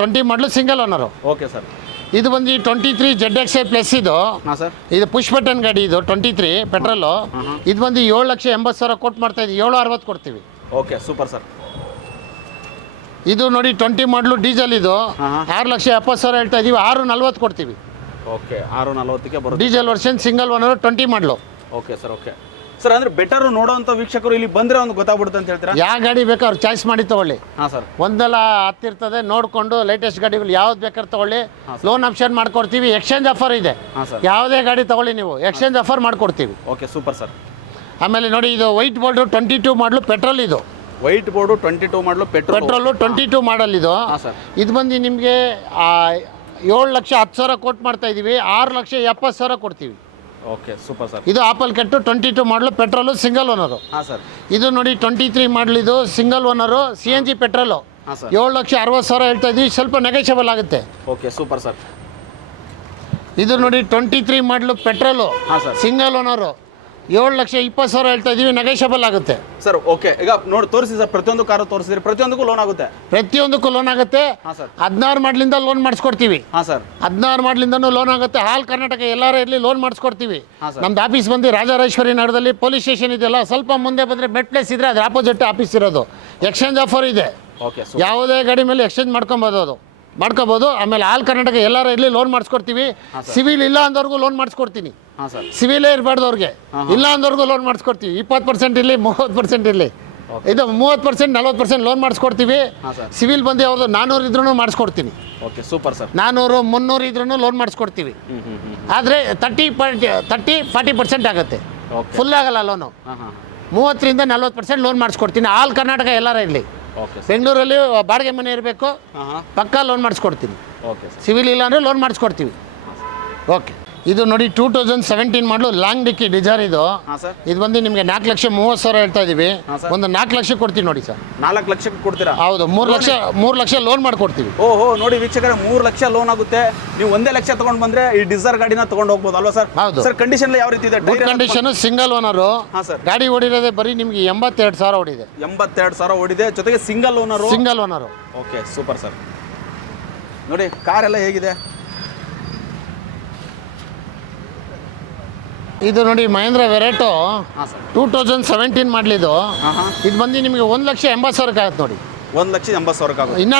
twenty model single owner okay sir ಇದು ಬಂದು twenty three Z X I plus ಇದು. ಇದು ಪುಷ್ ಬಟನ್ ಗಾಡಿ ಇದು ಟ್ವೆಂಟಿ ತ್ರೀ ಪೆಟ್ರೋಲು ಇದು ಬಂದು ಏಳು ಲಕ್ಷ ಎಂಬತ್ತು ಸಾವಿರ ಕೊಟ್ಟು ಮಾಡ್ತಾ ಇದ್ವಿ. ಏಳು ಅರವತ್ತು ಕೊಡ್ತೀವಿ. ಓಕೆ ಸೂಪರ್ ಸರ್ ಇದು ನೋಡಿ ಟ್ವೆಂಟಿ ಮಾಡಲು ಡೀಸೆಲ್ ಇದು. ಆರು ಲಕ್ಷ ಎಪ್ಪತ್ತು ಸಾವಿರ ಹೇಳ್ತಾ ಇದ್ದೀವಿ ಆರು ನಲ್ವತ್ತು ಕೊಡ್ತೀವಿ. ಓಕೆ ಆರು ನಲ್ವತ್ತಕ್ಕೆ ಬರುತ್ತೆ. Diesel version single owner twenty model. Okay sir okay sir ಅಂದ್ರೆ ಬೆಟರ್ ನೋಡುವಂತ ವೀಕ್ಷಕರು ಇಲ್ಲಿ ಬಂದ್ರೆ ಒಂದು ಗೊತ್ತಾಗ್ಬಿಡುತ್ತೆ ಅಂತ ಹೇಳ್ತೀರಾ? ಯಾವ ಗಾಡಿ ಬೇಕೋ ಅವ್ರು ಚಾಯ್ಸ್ ಮಾಡಿ ತಗೊಳ್ಳಿ. ಹಾಂ ಸರ್ ಒಂದೆಲ್ಲ ಹತ್ತಿರ್ತದೆ ನೋಡಿಕೊಂಡು ಲೇಟೆಸ್ಟ್ ಗಾಡಿಗಳು ಯಾವ್ದು ಬೇಕಾದ್ರೆ ತಗೊಳ್ಳಿ. ಲೋನ್ ಆಪ್ಷನ್ ಮಾಡ್ಕೊಡ್ತೀವಿ ಎಕ್ಸ್ಚೇಂಜ್ ಆಫರ್ ಇದೆ. ಹಾಂ ಸರ್ ಯಾವುದೇ ಗಾಡಿ ತಗೊಳ್ಳಿ ನೀವು ಎಕ್ಸ್ಚೇಂಜ್ ಆಫರ್ ಮಾಡ್ಕೊಡ್ತೀವಿ. ಓಕೆ ಸೂಪರ್ ಸರ್ ಆಮೇಲೆ ನೋಡಿ ಇದು white board twenty two model petrol ಇದು. White board twenty two model petrol petrol twenty two model ಇದು. ಹಾಂ ಸರ್ ಇದು ಬಂದು ನಿಮಗೆ ಏಳು ಲಕ್ಷ ಹತ್ತು ಸಾವಿರ ಕೋಟ್ ಮಾಡ್ತಾ ಇದ್ದೀವಿ ಆರು ಲಕ್ಷ ಎಪ್ಪತ್ತು ಸಾವಿರ ಕೊಡ್ತೀವಿ. Okay super sir. ಇದು ಆಪಲ್ ಕೆಟ್ಟು twenty two model petrol single owner ಹಾಂ ಸರ್. ಇದು ನೋಡಿ ಟ್ವೆಂಟಿ ತ್ರೀ ಮಾಡಲ್ ಇದು single owner C N G petrol ಹಾಂ ಸರ್. ಏಳು ಲಕ್ಷ ಅರವತ್ತು ಸಾವಿರ ಹೇಳ್ತಾ ಇದೀವಿ ಸ್ವಲ್ಪ ನೆಗೆಷಬಲ್ ಆಗುತ್ತೆ. Okay super sir. ಇದು ನೋಡಿ ಟ್ವೆಂಟಿ ತ್ರೀ ಮಾಡಲು ಪೆಟ್ರೋಲು ಹಾಂ ಸರ್. ಸಿಂಗಲ್ ಓನರು ಏಳು ಲಕ್ಷ ಇಪ್ಪತ್ತು ಸಾವಿರ ಹೇಳ್ತಾ ಇದ್ದೀವಿ ನೆಗೋಷಿಯಬಲ್ ಆಗುತ್ತೆ. ಸರ್ ಓಕೆ ಈಗ ನೋಡಿ ತೋರಿಸಿ ಸರ್ ಪ್ರತಿಯೊಂದು ಕಾರು ತೋರಿಸಿದ್ರೆ ಪ್ರತಿಯೊಂದಕ್ಕೂ ಲೋನ್ ಆಗುತ್ತೆ? ಪ್ರತಿಯೊಂದಕ್ಕೂ ಲೋನ್ ಆಗುತ್ತೆ. ಹಾಂ ಸರ್. ಹದಿನಾರು ಮಾಡ್ಲಿಂದ ಲೋನ್ ಮಾಡಿಸ್ಕೊಡ್ತೀವಿ. ಹಾಂ ಸರ್. ಹದಿನಾರು ಮಾಡ್ಲಿಂದನೂ ಲೋನ್ ಆಗುತ್ತೆ. ಹಾಲ್ ಕರ್ನಾಟಕ ಎಲ್ಲರೂ ಇರಲಿ ಲೋನ್ ಮಾಡಿಸ್ಕೊಡ್ತೀವಿ. ಹಾಂ ಸರ್. ನಮ್ದು ಆಫೀಸ್ ಬಂದು ರಾಜರಾಜೇಶ್ವರಿ ನಗರದಲ್ಲಿ ಪೊಲೀಸ್ ಸ್ಟೇಷನ್ ಇದೆಯಲ್ಲ ಸ್ವಲ್ಪ ಮುಂದೆ ಬಂದರೆ ಬೆಡ್ ಪ್ಲೇಸ್ ಇದ್ರೆ ಅದ್ರ ಆಪೋಸಿಟ್ ಆಫೀಸ್ ಇರೋದು. ಎಕ್ಸ್ಚೇಂಜ್ ಆಫರ್ ಇದೆ. ಓಕೆ ಯಾವುದೇ ಗಾಡಿ ಮೇಲೆ ಎಕ್ಸ್ಚೇಂಜ್ ಮಾಡ್ಕೊಬೋದು ಅದು. ಮಾಡ್ಕೋಬೋದು. ಆಮೇಲೆ ಆಲ್ ಕರ್ನಾಟಕ ಎಲ್ಲರೂ ಇರಲಿ ಲೋನ್ ಮಾಡಿಸ್ಕೊಡ್ತೀವಿ. ಸಿವಿಲ್ ಇಲ್ಲ ಅಂದವ್ರಿಗೂ ಲೋನ್ ಮಾಡಿಸ್ಕೊಡ್ತೀನಿ. ಸಿವಿಲೇ ಇರಬಾರ್ದು ಅವ್ರಿಗೆ ಇಲ್ಲ ಅಂದವ್ರಿಗೂ ಲೋನ್ ಮಾಡಿಸ್ಕೊಡ್ತೀವಿ. ಇಪ್ಪತ್ತು ಪರ್ಸೆಂಟ್ ಇರಲಿ ಮೂವತ್ತು ಪರ್ಸೆಂಟ್ ಇರಲಿ. ಇದು ಮೂವತ್ತು ಪರ್ಸೆಂಟ್ ನಲ್ವತ್ತು ಪರ್ಸೆಂಟ್ ಲೋನ್ ಮಾಡಿಸ್ಕೊಡ್ತೀವಿ. ಸಿವಿಲ್ ಬಂದು ಅವ್ರದ್ದು ನಾನ್ನೂರು ಇದ್ರೂ ಮಾಡಿಸ್ಕೊಡ್ತೀನಿ. ಓಕೆ ಸೂಪರ್ ಸರ್ ನಾನ್ನೂರು ಮುನ್ನೂರು ಇದ್ರೂ ಲೋನ್ ಮಾಡಿಸ್ಕೊಡ್ತೀವಿ. ಆದರೆ thirty forty thirty forty percent ಆಗುತ್ತೆ. ಫುಲ್ ಆಗಲ್ಲ ಲೋನು ಮೂವತ್ತರಿಂದ ನಲ್ವತ್ತು ಪರ್ಸೆಂಟ್ ಲೋನ್ ಮಾಡಿಸ್ಕೊಡ್ತೀನಿ. ಆಲ್ ಕರ್ನಾಟಕ ಎಲ್ಲಾರ ಇರಲಿ. ಬೆಂಗಳೂರಲ್ಲಿ ಬಾಡಿಗೆ ಮನೆ ಇರಬೇಕು. ಪಕ್ಕಾ ಲೋನ್ ಮಾಡಿಸ್ಕೊಡ್ತೀನಿ. ಸಿವಿಲ್ ಇಲ್ಲ ಅಂದರೆ ಲೋನ್ ಮಾಡಿಸ್ಕೊಡ್ತೀವಿ ಓಕೆ ಇದು ನೋಡಿ two thousand seventeen model long ಡಿಕ್ಕಿ ಡಿಸೈರ್ ಇದು. ಹಾಂ ಸರ್ ಇದು ಬಂದು ನಿಮಗೆ ನಾಲ್ಕು ಲಕ್ಷ ಮೂವತ್ತು ಸಾವಿರ ಹೇಳ್ತಾ ಹಾಂ ಸರ್. ಒಂದು ನಾಲ್ಕು ಲಕ್ಷ ಕೊಡ್ತೀವಿ ನೋಡಿ ಸರ್ ನಾಲ್ಕು ಲಕ್ಷಕ್ಕೆ ಕೊಡ್ತೀರಾ? ಹೌದು ಮೂರು ಲಕ್ಷ ಮೂರು ಲಕ್ಷ ಲೋನ್ ಮಾಡಿಕೊಡ್ತೀವಿ. ಓಹೋ ನೋಡಿ ವೀಕ್ಷಕರೇ ಮೂರು ಲಕ್ಷ ಲೋನ್ ಆಗುತ್ತೆ. ನೀವು ಒಂದೇ ಲಕ್ಷ ತಗೊಂಡು ಬಂದ್ರೆ ಈ ಡಿಸೈರ್ ಗಾಡಿನ ತಗೊಂಡು ಹೋಗ್ಬೋದು ಅಲ್ವಾ ಸರ್ ಹೌದು. ಸರ್ ಕಂಡೀಷನ್ ಯಾವ ರೀತಿ ಇದೆ? ಗುಡ್ ಕಂಡೀಷನ್ ಸಿಂಗಲ್ ಓನರು ಹಾಂ ಸರ್ ಗಾಡಿ ಓಡಿರೋದೇ ಬರೀ ನಿಮಗೆ ಎಂಬತ್ತೆರಡು ಸಾವಿರ ಓಡಿದೆ. ಎಂಬತ್ತೆರಡು ಸಾವಿರ ಓಡಿದೆ. ಜೊತೆಗೆ single owner single owner okay super sir ನೋಡಿ ಕಾರ್ ಎಲ್ಲ ಹೇಗಿದೆ? ಇದು ನೋಡಿ Mahindra Verito two thousand seventeen ಮಾಡಲಿದ್ದು ಇದು ಬಂದು ನಿಮಗೆ ಒಂದು ಲಕ್ಷ ಎಂಬತ್ತು ಸಾವಿರಕ್ಕೆ ಆಗುತ್ತೆ ನೋಡಿ. ಒಂದು ಲಕ್ಷ ಎಂಬತ್ತು ಸಾವಿರಕ್ಕೆ ಆಗುತ್ತೆ. ಇನ್ನೂ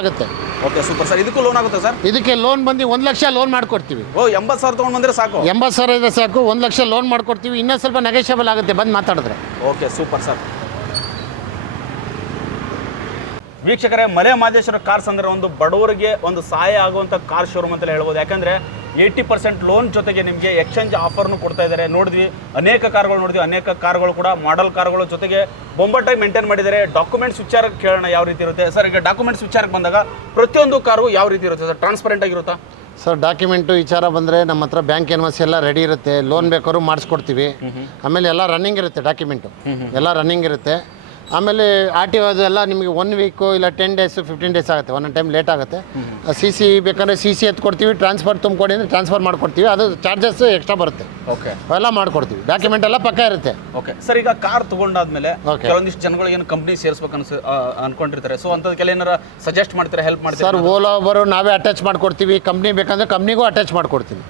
ಆಗುತ್ತೆ. ಓಕೆ ಸೂಪರ್ ಸರ್ ಇದಕ್ಕೂ ಲೋನ್ ಆಗುತ್ತೆ ಸರ್ ಇದಕ್ಕೆ ಲೋನ್ ಬಂದು ಒಂದು ಲಕ್ಷ ಲೋನ್ ಮಾಡಿಕೊಡ್ತೀವಿ. ಓ ಎಂಬತ್ತು ಸಾವಿರ ತೊಗೊಂಡು ಬಂದರೆ ಸಾಕು. ಎಂಬತ್ತು ಸಾವಿರ ಇದೆ ಸಾಕು ಒಂದು ಲಕ್ಷ ಲೋನ್ ಮಾಡಿಕೊಡ್ತೀವಿ. ಇನ್ನೂ ಸ್ವಲ್ಪ ನೆಗೆಷಬಲ್ ಆಗುತ್ತೆ ಬಂದು ಮಾತಾಡಿದ್ರೆ. ಓಕೆ ಸೂಪರ್ ಸರ್ ವೀಕ್ಷಕರೇ ಮಲೆ ಮಾದೇಶ್ವರ ಕಾರ್ಸ್ ಅಂದರೆ ಒಂದು ಬಡವರಿಗೆ ಒಂದು ಸಹಾಯ ಆಗುವಂಥ ಕಾರ್ ಶೋರೂಮ್ ಅಂತಲೇ ಹೇಳ್ಬೋದು. ಯಾಕಂದರೆ ಏಯ್ಟಿ ಪರ್ಸೆಂಟ್ ಲೋನ್ ಜೊತೆಗೆ ನಿಮಗೆ ಎಕ್ಸ್ಚೇಂಜ್ ಆಫರ್ನು ಕೊಡ್ತಾ ಇದ್ದಾರೆ. ನೋಡಿದ್ವಿ ಅನೇಕ ಕಾರ್ಗಳು ನೋಡಿದ್ವಿ ಅನೇಕ ಕಾರ್ಗಳು ಕೂಡ ಮಾಡೆಲ್ ಕಾರ್ಗಳ ಜೊತೆಗೆ ಬೊಂಬಟ್ಟಾಗಿ ಮೇಂಟೈನ್ ಮಾಡಿದ್ದಾರೆ. ಡಾಕ್ಯುಮೆಂಟ್ಸ್ ವಿಚಾರಕ್ಕೆ ಕೇಳೋಣ ಯಾವ ರೀತಿ ಇರುತ್ತೆ. ಸರ್ ಈಗ ಡಾಕ್ಯುಮೆಂಟ್ಸ್ ವಿಚಾರಕ್ಕೆ ಬಂದಾಗ ಪ್ರತಿಯೊಂದು ಕಾರು ಯಾವ ರೀತಿ ಇರುತ್ತೆ? ಸರ್ ಟ್ರಾನ್ಸ್ಪರೆಂಟ್ ಆಗಿರುತ್ತಾ ಸರ್ ಡಾಕ್ಯುಮೆಂಟು ವಿಚಾರ ಬಂದರೆ ನಮ್ಮ ಹತ್ರ ಬ್ಯಾಂಕ್ ಎನ್ವಸ್ ಎಲ್ಲ ರೆಡಿ ಇರುತ್ತೆ. ಲೋನ್ ಬೇಕಾದ್ರೂ ಮಾಡಿಸ್ಕೊಡ್ತೀವಿ. ಆಮೇಲೆ ಎಲ್ಲ ರನ್ನಿಂಗ್ ಇರುತ್ತೆ ಡಾಕ್ಯುಮೆಂಟು ಎಲ್ಲ ರನ್ನಿಂಗ್ ಇರುತ್ತೆ. ಆಮೇಲೆ ಆರ್ ಟಿ ಅದೆಲ್ಲ ನಿಮಗೆ ಒನ್ ವೀಕು ಇಲ್ಲ ಟೆನ್ ಡೇಸು ಫಿಫ್ಟೀನ್ ಡೇಸ್ ಆಗುತ್ತೆ. ಒಂದೊಂದು ಟೈಮ್ ಲೇಟ್ ಆಗುತ್ತೆ. ಸಿ ಸಿ ಬೇಕಂದರೆ ಸಿ ಸಿ ಎತ್ತು ಕೊಡ್ತೀವಿ ಟ್ರಾನ್ಸ್ಫರ್ ತುಂಬಿಕೊಡಿ ಅಂದರೆ ಟ್ರಾನ್ಸ್ಫರ್ ಮಾಡಿಕೊಡ್ತೀವಿ. ಅದು ಚಾರ್ಜಸ್ ಎಕ್ಸ್ಟ್ರಾ ಬರುತ್ತೆ. ಓಕೆ ಅವೆಲ್ಲ ಮಾಡಿಕೊಡ್ತೀವಿ. ಡಾಕ್ಯುಮೆಂಟ್ ಎಲ್ಲ ಪಕ್ಕ ಇರುತ್ತೆ. ಓಕೆ ಸರ್ ಈಗ ಕಾರ್ ತೊಗೊಂಡಾದ್ಮೇಲೆ. ಕೆಲವೊಂದಿಷ್ಟು ಜನಗಳಿಗೆ ಏನು ಕಂಪ್ನಿ ಸೇರಿಸ್ಬೇಕು ಅನ್ಸ ಅನ್ಕೊಂಡಿರ್ತಾರೆ. ಸೊ ಅಂಥದಕ್ಕೆಲ್ಲ ಏನಾರ ಸಜೆಸ್ಟ್ ಮಾಡ್ತಾರೆ ಹೆಲ್ಪ್ ಮಾಡ್ತಾರೆ ಸರ್ ಓಲಾ ಒಬ್ಬರು ನಾವೇ ಅಟ್ಯಾಚ್ ಮಾಡಿಕೊಡ್ತೀವಿ. ಕಂಪ್ನಿ ಬೇಕಂದ್ರೆ ಕಂಪ್ನಿಗೂ ಅಟ್ಯಾಚ್ ಮಾಡ್ಕೊಡ್ತೀವಿ.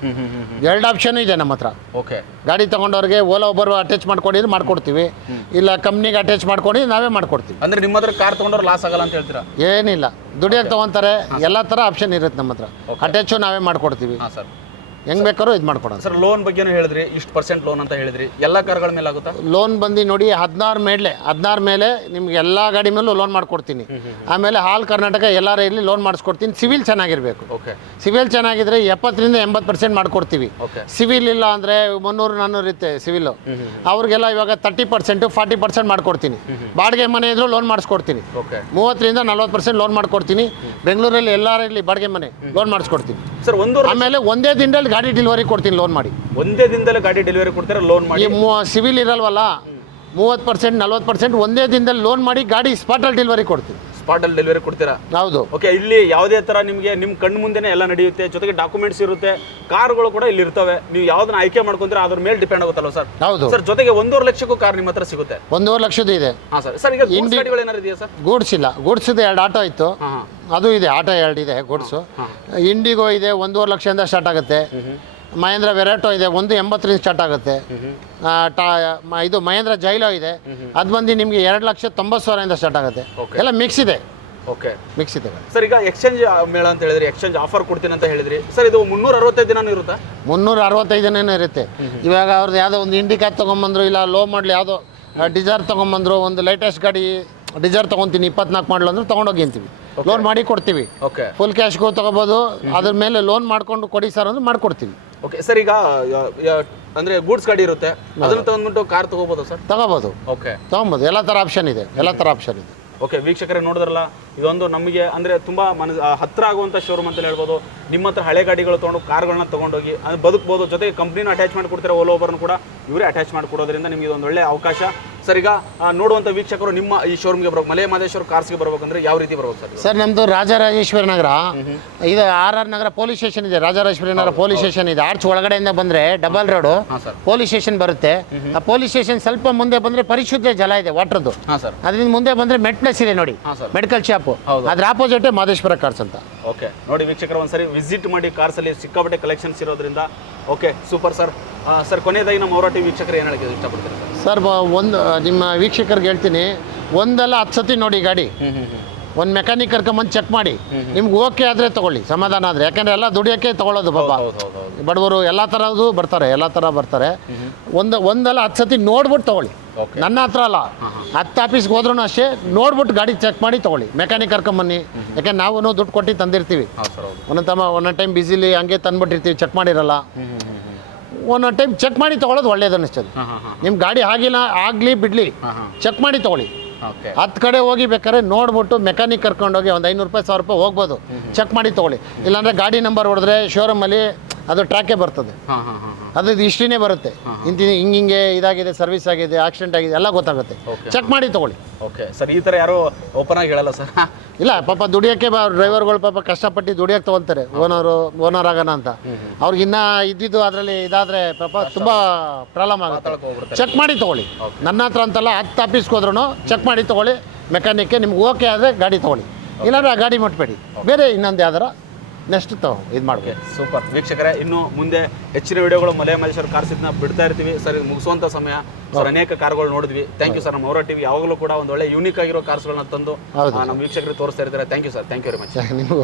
ಎರಡು ಆಪ್ಷನ್ ಇದೆ ನಮ್ಮ ಹತ್ರ. ಓಕೆ ಗಾಡಿ ತಗೊಂಡವ್ರಿಗೆ ಓಲಾ ಒಬ್ಬರು ಅಟ್ಯಾಚ್ ಮಾಡ್ಕೊಂಡಿದ್ರೆ ಮಾಡ್ಕೊಡ್ತೀವಿ. ಇಲ್ಲ ಕಂಪ್ನಿಗೆ ಅಟ್ಯಾಚ್ ಮಾಡ್ಕೊಂಡು ನಾವೇ ಮಾಡ್ಕೊಡ್ತೀವಿ. ಅಂದ್ರೆ ನಿಮ್ಮ ಹತ್ರ ಕಾರ್ ತಗೊಂಡ್ರೆ ಲಾಸ್ ಆಗಲ್ಲ ಅಂತ ಹೇಳ್ತೀರಾ? ಏನಿಲ್ಲ. ದುಡಿಯೋಕೆ ತಗೊಂತಾರೆ. ಎಲ್ಲ ತರ ಆಪ್ಷನ್ ಇರುತ್ತೆ ನಮ್ಮ ಹತ್ರ. ಅಟ್ಯಾಚು ನಾವೇ ಮಾಡ್ಕೊಡ್ತೀವಿ. ಹಾಂ ಸರ್ ಹೆಂಗೆ ಬೇಕಾದ್ರೂ ಇದು ಮಾಡ್ಕೊಡೋದು. ಸರ್ ಲೋನ್ ಬಗ್ಗೆನೂ ಹೇಳಿದ್ರಿ ಇಷ್ಟು ಪರ್ಸೆಂಟ್ ಲೋನ್ ಅಂತ ಹೇಳಿದ್ರಿ. ಎಲ್ಲ ಕಾರ್ಗಳ ಮೇಲೆ ಆಗುತ್ತಾ? ಲೋನ್ ಬಂದು ನೋಡಿ ಹದಿನಾರು ಮೇಲೆ ಹದಿನಾರು ಮೇಲೆ ನಿಮ್ಗೆ ಎಲ್ಲ ಗಾಡಿ ಮೇಲೂ ಲೋನ್ ಮಾಡ್ಕೊಡ್ತೀನಿ. ಆಮೇಲೆ ಹಾಲ್ ಕರ್ನಾಟಕ ಎಲ್ಲ ರೈಲಿ ಲೋನ್ ಮಾಡಿಸ್ಕೊಡ್ತೀನಿ. ಸಿವಿಲ್ ಚೆನ್ನಾಗಿರಬೇಕು. ಓಕೆ ಸಿವಿಲ್ ಚೆನ್ನಾಗಿದ್ರೆ ಎಪ್ಪತ್ತರಿಂದ ಎಂಬತ್ತು ಪರ್ಸೆಂಟ್ ಮಾಡ್ಕೊಡ್ತೀವಿ. ಓಕೆ ಸಿವಿಲ್ ಇಲ್ಲ ಅಂದರೆ ಮುನ್ನೂರು ನಾನ್ನೂರು ಇರುತ್ತೆ ಸಿವಿಲ್ ಅವ್ರಿಗೆಲ್ಲ ಇವಾಗ ತರ್ಟಿ ಪರ್ಸೆಂಟು ಫಾರ್ಟಿ ಪರ್ಸೆಂಟ್ ಮಾಡ್ಕೊಡ್ತೀನಿ. ಬಾಡಿಗೆ ಮನೆ ಇದ್ರೂ ಲೋನ್ ಮಾಡಿಸ್ಕೊಡ್ತೀನಿ. ಓಕೆ ಮೂವತ್ತರಿಂದ ನಲ್ವತ್ತು ಪರ್ಸೆಂಟ್ ಲೋನ್ ಮಾಡ್ಕೊಡ್ತೀನಿ. ಬೆಂಗಳೂರಲ್ಲಿ ಎಲ್ಲ ರೈಲಿ ಬಾಡಿಗೆ ಮನೆ ಲೋನ್ ಮಾಡಿಸ್ಕೊಡ್ತೀನಿ. ಸರ್ ಒಂದು ಆಮೇಲೆ ಒಂದೇ ದಿನದಲ್ಲಿ ಗಾಡಿ ಡೆಲಿವರಿ ಕೊಡ್ತೀನಿ ಲೋನ್ ಮಾಡಿ. ಒಂದೇ ದಿನದಲ್ಲಿ ಗಾಡಿ ಡೆಲಿವರಿ ಕೊಡ್ತಾರೆ ಲೋನ್ ಮಾಡಿ? ಈ ಸಿವಿಲ್ ಇರಲ್ವಲ್ಲ ಮೂವತ್ತು ಪರ್ಸೆಂಟ್ ನಲ್ವತ್ತು ಪರ್ಸೆಂಟ್ ಒಂದೇ ದಿನದಲ್ಲಿ ಲೋನ್ ಮಾಡಿ ಗಾಡಿ ಸ್ಪಾಟಲ್ಲಿ ಡೆಲಿವರಿ ಕೊಡ್ತೀನಿ. ಸ್ಪಾಟಲ್ಲಿ ಡೆಲಿವರಿ ಕೊಡ್ತೀರಾ? ಹೌದು. ಓಕೆ ಇಲ್ಲಿ ಯಾವುದೇ ತರ ನಿಮಗೆ ನಿಮ್ಮ ಕಣ್ಣು ಮುಂದೆನೇ ಎಲ್ಲ ನಡೆಯುತ್ತೆ ಜೊತೆಗೆ ಡಾಕ್ಯುಮೆಂಟ್ಸ್ ಇರುತ್ತೆ ಕಾರ್ಗಳು ಕೂಡ ಇಲ್ಲಿ ಇರ್ತವೆ. ನೀವು ಯಾವ್ದನ್ನ ಆಯ್ಕೆ ಮಾಡ್ಕೊಂಡ್ರೆ ಅದ್ರ ಮೇಲೆ ಡಿಪೆಂಡ್ ಆಗುತ್ತಲ್ಲ ಸರ್? ಹೌದು. ಸರ್ ಜೊತೆಗೆ ಒಂದೂವರೆ ಲಕ್ಷಕ್ಕೂ ಕಾರ್ ನಿಮ್ಮ ಹತ್ರ ಸಿಗುತ್ತೆ. ಒಂದೂವರೆ ಲಕ್ಷದ ಇದೆ. ಹಾಂ ಸರ್ ಸರ್ ಈಗ goods ಗಾಡಿಗಳು ಏನಾರು ಇದೆಯಾ ಸರ್? ಗೂಡ್ಸ್ ಇಲ್ಲ ಗೂಡ್ಸ್ದು ಎರಡು ಆಟೋ ಇತ್ತು. ಅದು ಇದೆ ಆಟೋ ಎರಡು ಇದೆ ಗೂಡ್ಸು. ಇಂಡಿಗೋ ಇದೆ ಒಂದೂವರೆ ಲಕ್ಷದಿಂದ ಸ್ಟಾರ್ಟ್ ಆಗುತ್ತೆ. ಮಹೇಂದ್ರ ವೆರೈಟೋ ಇದೆ ಒಂದು ಎಂಬತ್ತರಿಂದ ಸ್ಟಾರ್ಟ್ ಆಗುತ್ತೆ. ಟಾ ಮ- ಇದು ಮಹೇಂದ್ರ ಜೈಲೋ ಇದೆ. ಅದು ಬಂದು ನಿಮಗೆ ಎರಡು ಲಕ್ಷ ತೊಂಬತ್ತು ಸಾವಿರದಿಂದ ಸ್ಟಾರ್ಟ್ ಆಗುತ್ತೆ. Okay. ಎಲ್ಲ ಮಿಕ್ಸ್ ಇದೆ. ಓಕೆ ಮಿಕ್ಸ್ ಇದೆ ಸರ್ ಈಗ ಎಕ್ಸ್ಚೇಂಜ್ ಮೇಳ ಅಂತ ಹೇಳಿದ್ರಿ ಎಕ್ಸ್ಚೇಂಜ್ ಆಫರ್ ಕೊಡ್ತೀನಿ ಅಂತ ಹೇಳಿದ್ರಿ. ಸರ್ ಇದು ಮುನ್ನೂರ ಅರವತ್ತೈದು ದಿನ ಇರುತ್ತಾ? ಮುನ್ನೂರ ಅರವತ್ತೈದನೇ ಇರುತ್ತೆ. ಇವಾಗ ಅವ್ರದ್ದು ಯಾವುದೋ ಒಂದು ಇಂಡಿಕಾ ತೊಗೊಂಬಂದ್ರು ಇಲ್ಲ ಲೋ ಮಾಡಲಿ ಯಾವುದೋ ಡಿಸೈರ್ ತೊಗೊಂಬಂದ್ರು ಒಂದು ಲೇಟೆಸ್ಟ್ ಗಾಡಿ ಡಿಸೈರ್ ತೊಗೊತೀನಿ ಇಪ್ಪತ್ನಾಲ್ಕು ಮಾಡಲು ಅಂದ್ರೆ ತೊಗೊಂಡೋಗಿ ಅಂತೀವಿ. ಲೋನ್ ಮಾಡಿ ಕೊಡ್ತೀವಿ. ಓಕೆ ಫುಲ್ ಕ್ಯಾಶ್ಗೂ ತೊಗೋಬೋದು. ಅದ್ರ ಮೇಲೆ ಲೋನ್ ಮಾಡ್ಕೊಂಡು ಕೊಡಿ ಸರ್ ಅಂದ್ರೆ ಮಾಡ್ಕೊಡ್ತೀವಿ. ಓಕೆ ಸರ್ ಈಗ ಯ- ಯ- ಅಂದ್ರೆ ಗೂಡ್ಸ್ ಗಾಡಿ ಇರುತ್ತೆ. ಅದನ್ನ ತಗೊಂಡ್ಬಿಟ್ಟು ಕಾರ್ ತಗೋಬೋದಾ ಸರ್ ತಗೋಬೋದು. ಓಕೆ ತೊಗೊಬೋದು. ಎಲ್ಲ ಥರ ಆಪ್ಷನ್ ಇದೆ. ಎಲ್ಲ ಥರ ಆಪ್ಷನ್ ಇದೆ. ಓಕೆ ವೀಕ್ಷಕರೇ ನೋಡಿದ್ರಲ್ಲ? ಇದೊಂದು ನಮಗೆ ಅಂದರೆ ತುಂಬ ಮನ ಹತ್ತಿರ ಹತ್ರ ಆಗುವಂಥ ಶೋರೂಮ್ ಅಂತಲೇ ಹೇಳ್ಬೋದು. ನಿಮ್ಮ ಹತ್ರ ಹಳೆ ಗಾಡಿಗಳು ತೊಗೊಂಡು ಕಾರ್ಗಳನ್ನ ತೊಗೊಂಡೋಗಿ ಅದು ಬದುಕ್ಬೋದು. ಜೊತೆಗೆ ಕಂಪ್ನಿನ ಅಟ್ಯಾಚ್ ಮಾಡಿಕೊಡ್ತಾರೆ ಓಲೋ ಓಬರ್ನು ಕೂಡ ಇವರೇ ಅಟ್ಯಾಚ್ ಮಾಡಿ ಕೊಡೋದ್ರಿಂದ ನಿಮಗೆ ಇದೊಂದು ಒಳ್ಳೆ ಅವಕಾಶ. ಸರ್ ಈಗ ನೋಡುವಂಥ ವೀಕ್ಷಕರು ನಿಮ್ಮ ಈ ಶೋರೂಮ್ಗೆ ಬರಬೇಕು ಮಲೆ ಮಹದೇಶ್ವರ ಕಾರ್ಸ್ಗೆ ಬರ್ಬೇಕಂದ್ರೆ ಯಾವ ರೀತಿ ಬರ್ಬೇಕು ಸರ್ ಸರ್ ನಮ್ಮದು ರಾಜರಾಜೇಶ್ವರಿ ನಗರ. ಇದು R R Nagar police station ಇದೆ. ರಾಜರಾಜೇಶ್ವರಿ ನಗರ ಪೊಲೀಸ್ ಸ್ಟೇಷನ್ ಇದೆ. ಆರ್ಚ್ ಒಳಗಡೆಯಿಂದ ಬಂದರೆ ಡಬಲ್ ರೋಡು ಪೊಲೀಸ್ ಸ್ಟೇಷನ್ ಬರುತ್ತೆ. ಆ ಪೊಲೀಸ್ ಸ್ಟೇಷನ್ ಸ್ವಲ್ಪ ಮುಂದೆ ಬಂದರೆ ಪರಿಶುದ್ಧ ಜಲ ಇದೆ ಸರ್. ಅದರಿಂದ ಮುಂದೆ ಬಂದರೆ ಮೆಟ್ಲೆಸ್ ಇದೆ ನೋಡಿ. Medical shop. ಹೌದು. ಅದ್ರ ಆಪೋಸಿಟ್ ಮಾದೇಶ್ವರ ಕಾರ್ಸ್ ಅಂತ. ಓಕೆ. ನೋಡಿ ವೀಕ್ಷಕರು ಒಂದ್ಸರಿ ವಿಸಿಟ್ ಮಾಡಿ ಕಾರ್ಸಲ್ಲಿ ಸಿಕ್ಕಾಪಟ್ಟೆ ಕಲೆಕ್ಷನ್ಸ್ ಇರೋದ್ರಿಂದ ಓಕೆ ಸೂಪರ್ ಸರ್ ಸರ್ ಕೊನೆಯದಾಗಿ ನಮ್ಮ ಹೋರಾಟಿ ವೀಕ್ಷಕರು ಏನು ಹೇಳಕ್ಕೆ ಇಷ್ಟಪಡ್ತೀರಾ ಸರ್ ಒಂದು ನಿಮ್ಮ ವೀಕ್ಷಕರಿಗೆ ಹೇಳ್ತೀನಿ ಒಂದಲ್ಲ ಹತ್ತು ಸತಿ ನೋಡಿ ಗಾಡಿ. ಒಂದು ಮೆಕ್ಯಾನಿಕ್ ಕರ್ಕೊಂಬಂದು ಚೆಕ್ ಮಾಡಿ. ನಿಮ್ಗೆ ಓಕೆ ಆದರೆ ತೊಗೊಳ್ಳಿ ಸಮಾಧಾನ ಆದರೆ. ಯಾಕಂದರೆ ಎಲ್ಲ ದುಡಿಯೋಕ್ಕೆ ತೊಗೊಳ್ಳೋದು ಪಾಪ. ಬಡವರು ಎಲ್ಲ ಥರದ್ದು ಬರ್ತಾರೆ ಎಲ್ಲ ಥರ ಬರ್ತಾರೆ. ಒಂದು ಒಂದಲ್ಲ ಹತ್ತು ಸತಿ ನೋಡ್ಬಿಟ್ಟು ತೊಗೊಳ್ಳಿ. ನನ್ನ ಹತ್ರ ಅಲ್ಲ. ಹತ್ತು ಆಫೀಸ್ಗೆ ಹೋದ್ರೂ ಅಷ್ಟೇ ನೋಡ್ಬಿಟ್ಟು ಗಾಡಿ ಚೆಕ್ ಮಾಡಿ ತೊಗೊಳ್ಳಿ. ಮೆಕ್ಯಾನಿಕ್ ಕರ್ಕೊಂಬನ್ನಿ. ಯಾಕೆ ನಾವು ದುಡ್ಡು ಕೊಟ್ಟು ತಂದಿರ್ತೀವಿ. ಒಂದೊಂದು ತಮ್ಮ ಒಂದೊಂದು ಟೈಮ್ ಬಿಸಿಲಿ ಹಂಗೆ ತಂದ್ಬಿಟ್ಟಿರ್ತೀವಿ ಚೆಕ್ ಮಾಡಿರಲ್ಲ. ಒಂದೊಂದು ಟೈಮ್ ಚೆಕ್ ಮಾಡಿ ತೊಗೊಳೋದು ಒಳ್ಳೇದು ಅನ್ನಿಸ್ತದೆ ನಿಮ್ಮ ಗಾಡಿ ಆಗಿಲ್ಲ ಆಗಲಿ ಬಿಡಲಿ. ಚೆಕ್ ಮಾಡಿ ತೊಗೊಳ್ಳಿ. ಹತ್ತು ಕಡೆ ಹೋಗಿ ಬೇಕಾದ್ರೆ ನೋಡ್ಬಿಟ್ಟು ಮೆಕ್ಯಾನಿಕ್ ಕರ್ಕೊಂಡೋಗಿ ಒಂದು ಐನೂರು ರೂಪಾಯಿ ಸಾವಿರ ರೂಪಾಯಿ ಹೋಗ್ಬೋದು. ಚೆಕ್ ಮಾಡಿ ತೊಗೊಳ್ಳಿ. ಇಲ್ಲಾಂದರೆ ಗಾಡಿ ನಂಬರ್ ಹೊಡೆದ್ರೆ ಶೋರೂಮಲ್ಲಿ ಅದು ಟ್ರ್ಯಾಕೇ ಬರ್ತದೆ. ಅದು ಹಿಸ್ಟ್ರಿನೇ ಬರುತ್ತೆ. ಇಂತಿ ಹಿಂಗಿಂಗೆ ಇದಾಗಿದೆ ಸರ್ವಿಸ್ ಆಗಿದೆ ಆಕ್ಸಿಡೆಂಟ್ ಆಗಿದೆ ಎಲ್ಲ ಗೊತ್ತಾಗುತ್ತೆ. ಚೆಕ್ ಮಾಡಿ ತಗೊಳ್ಳಿ. ಓಕೆ ಸರ್ ಈ ಥರ ಯಾರು ಓಪನ್ ಆಗಿ ಹೇಳಲ್ಲ ಸರ್? ಇಲ್ಲ ಪಾಪ ದುಡಿಯೋಕ್ಕೆ ಡ್ರೈವರ್ಗಳು ಪಾಪ ಕಷ್ಟಪಟ್ಟು ದುಡಿಯೋಕೆ ತಗೊಂತಾರೆ ಓನರು ಓನರ್ ಆಗೋಣ ಅಂತ. ಅವ್ರಿಗೆ ಇನ್ನ ಇದ್ದಿದ್ದು ಅದರಲ್ಲಿ ಇದಾದರೆ ಪಾಪ ತುಂಬ ಪ್ರಾಬ್ಲಮ್ ಆಗುತ್ತೆ. ಚೆಕ್ ಮಾಡಿ ತಗೊಳ್ಳಿ. ನನ್ನ ಹತ್ರ ಅಂತಲ್ಲ ಹತ್ತು ಆಫೀಸ್ಗೆ ಹೋದ್ರೂ ಚೆಕ್ ಮಾಡಿ ತಗೊಳ್ಳಿ. ಮೆಕ್ಯಾನಿಕ್ಗೆ ನಿಮ್ಗೆ ಓಕೆ ಆದರೆ ಗಾಡಿ ತಗೊಳ್ಳಿ. ಇಲ್ಲಾಂದ್ರೆ ಆ ಗಾಡಿ ಮುಟ್ಬೇಡಿ. ಬೇರೆ ಇನ್ನೊಂದು ಯಾವ್ದಾರ? ನೆಕ್ಸ್ಟ್ ತಗೋ ಇದು ಮಾಡಿ ಸೂಪರ್ ವೀಕ್ಷಕರೇ ಇನ್ನು ಮುಂದೆ ಹೆಚ್ಚಿನ ವಿಡಿಯೋಗಳು ಮಲೆ ಮಹೇಶ್ವರ ಕಾರ್ಸ್ ಇದನ್ನ ಬಿಡ್ತಾ ಇರ್ತೀವಿ. ಸರ್ ಇದು ಮುಗಿಸುವಂತ ಸಮಯ. ಸರ್ ಅನೇಕ ಕಾರ್ಗಳು ನೋಡಿದ್ವಿ. ಥ್ಯಾಂಕ್ ಯು ಸರ್ ನಮ್ಮ ಅವರ ಟಿವಿ ಯಾವಾಗಲೂ ಕೂಡ ಒಂದು ಒಳ್ಳೆ ಯೂನಿಕ್ ಆಗಿರೋ ಕಾರ್ಸ್ಗಳನ್ನ ತಂದು ನಮ್ಮ ವೀಕ್ಷಕರಿಗೆ ತೋರಿಸ್ತಾ ಇರ್ತಾರೆ. Thank you sir thank you very much ನಿಮಗೂ.